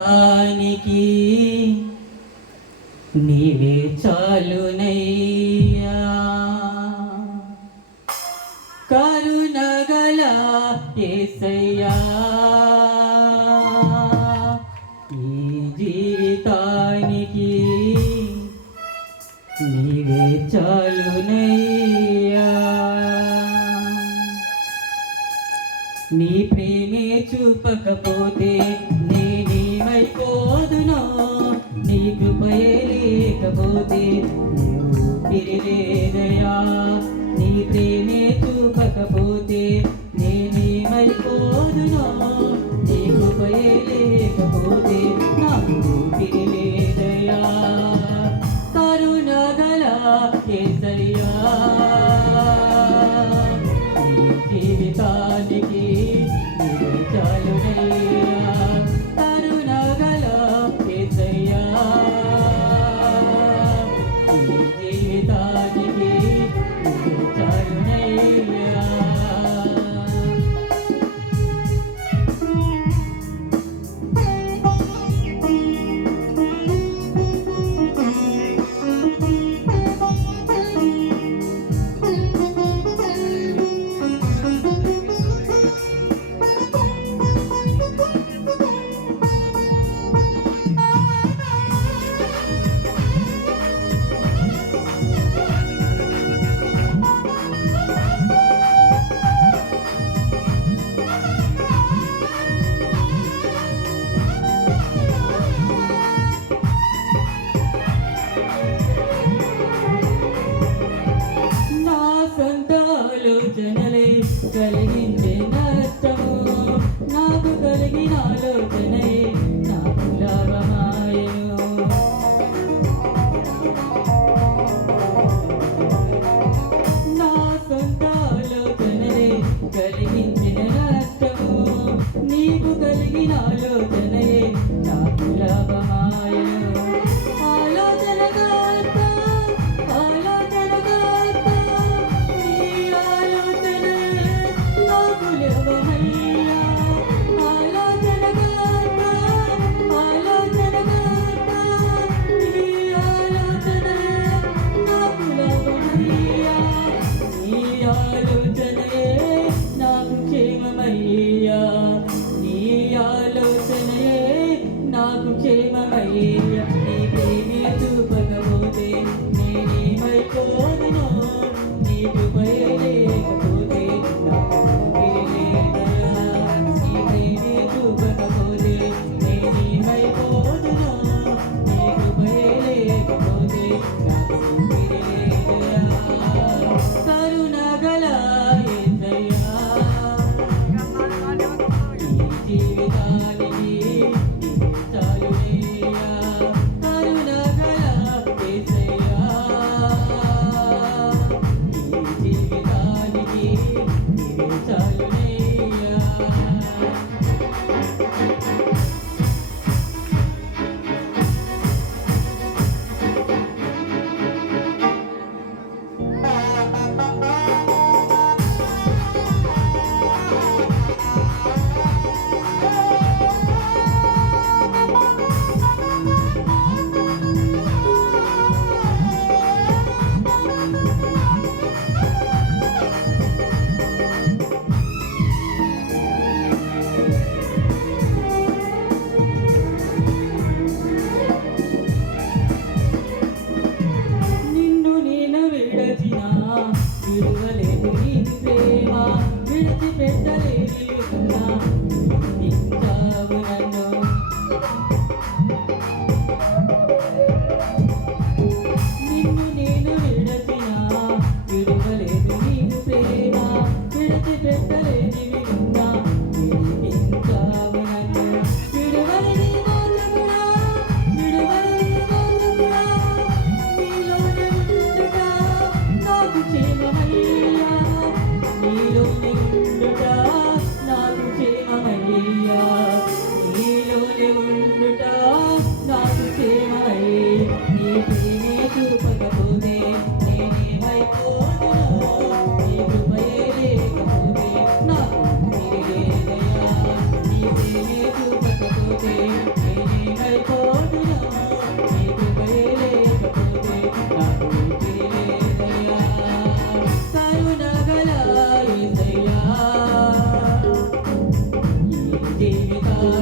దానికి నీవే చాలునయ్యా కరుణగల యేసయ్యా ఈ జీవితానికి నీవే చాలునయ్యా నీ ప్రేమే చూపకపోతే నేనేమైపోదునో నీ కృపయే లేకపోతే ఊపిరిలేదయా నీ ప్రేమే చూపకపోతే నేనేమైపోదునో నీ కృపయే లేకపోతే నాకు ఊపిరిలేదయా కరుణగల యేసయ్యా జీవితానికి నీవే చాలునయ్యా కరుణగల యేసయ్యా ఈ జీవితానికి నీవే చాలునయ్యా ఆలోచనలే కలిగిందే నష్టము నాకు కలిగిన ఆలోచనే నాకు లాభమాయను నా సొంత ఆలోచనలే కలిగించిన నష్టము నీకు కలిగిన ఆలోచనే నాకు లాభమాయను నాకు క్షేమమయ్యా నీ ప్రేమే చూపకపోతే నేనేమైపోదునో నీ కృపయే లేకపోతే నాకు ఊపిరిలేదయా నీ ప్రేమే చూపకపోతే నేనేమైపోదునో నీ కృపయే లేకపోతే నాకు ఊపిరిలేదయా కరుణగల యేసయ్యా ఈ జీవితానికి చాలునయ్యా జీవితాంతం